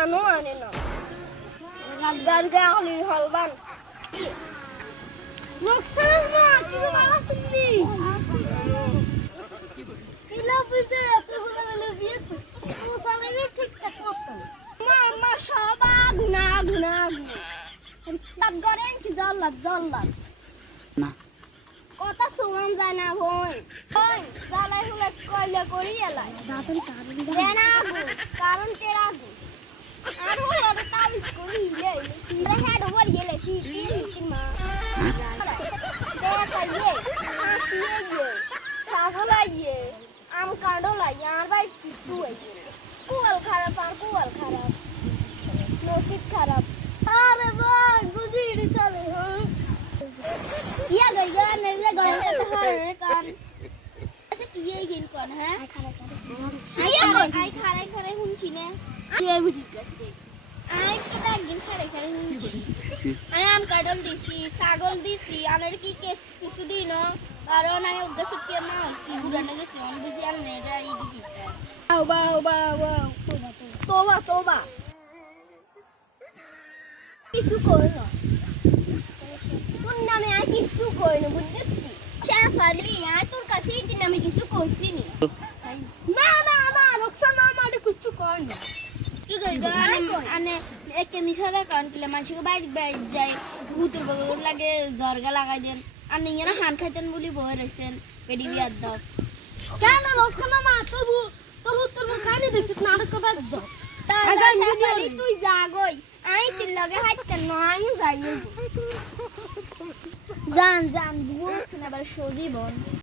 আনো আনে না গার্গা আলির হলবান লোকসান মা কি ভালো আছিস কিলা বুঝতে এত ভালো ভালো বিয়ে তো সামনে ঠিকঠাক মতো মা সব গুনা গুনা তাপ গরেন কি জল্লাদ না কথা শুনন যায় না বোন বোন জ্বালাই হলে কইলে করি এলাই দেনা কারণ কে রাগু আর হলো তাবিজ করি লে রে হেড ওভার গেলে কি মা দেখা ইয়ে আসিয়ে ইয়ে ছাগল আইয়ে আম কাঁডো লাগে আর ভাই কিছু আইয়ে কুয়াল খারাপ নসিব খারাপ আরে বোন বুঝি নি চলে হ্যাঁ ইয়া গইয়া নেলে গইয়া তো হরে কান আচ্ছা কি এই গিন কোন হ্যাঁ ইয়া আই খারে হুনছি নে এই বুঝি গেছে আই কিটা গিন খারে হুনছি আই আম কাডল দিছি ছাগল দিছি আনের কি কিছু দিন কারণ আই ওগা সুটকে মা হইছি বুড়ানে গেছি অন বুঝি আর নে রা ই দিটা তোবা কিছু কই না কোন নামে আই কিছু কই না বুঝছিস শাফালি আই তোর কাছে এই দিন আমি কিছু কইছি নি না লোকসান আমারে কিছু কই না কি কই গো আনে একে মিছাদা কান কিলে মাছিকে বাইরে যায় ভূতের বগল লাগে জরগা লাগাই দেন আর নিয়ে না হান খাইতেন বলি বই রইছেন পেডি বিয়ার দাও কেন লোকসান মা তোর খানি দেখছিস নাটক বাদ দাও শাফালি তুই যা গই আই তিল লগে হাইতে নয় যাই জান বুঝছ না আবার সজীবন